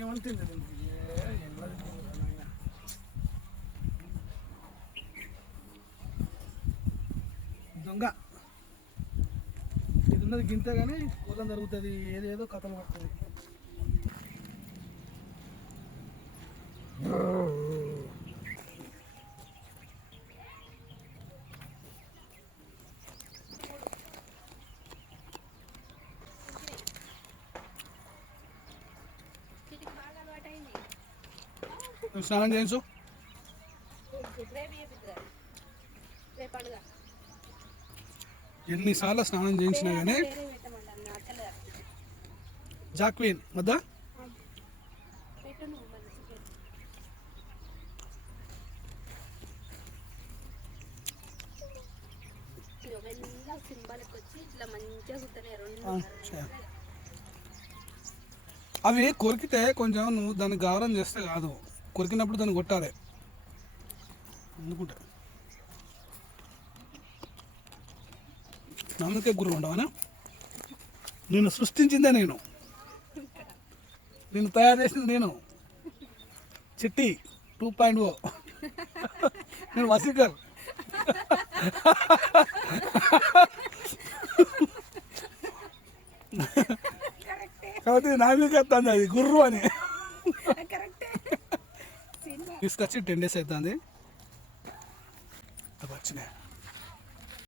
ఏమంటుంది దొంగ ఇది ఉన్నది గింతే కానీ కూలం జరుగుతుంది, ఏదేదో కథలు పడుతుంది. స్నానం చేయించు. ఎన్నిసార్లు స్నానం చేయించినా కానీ జాక్వీన్ వద్దా? అవి కొరికితే కొంచెం నువ్వు దాన్ని గౌరవం చేస్తే కాదు, కొరికినప్పుడు దాన్ని కొట్టాలి అనుకుంటా. అందుకే గురువు ఉండవనా? నేను సృష్టించిందే నేను, నేను తయారు చేసింది నేను. చిట్టి 2.0 నేను వసీకర్. కాబట్టి నా మీకు వస్తుంది అది గుర్రు అని. తీసుకొచ్చి 10 days అవుతుంది వచ్చినాయి.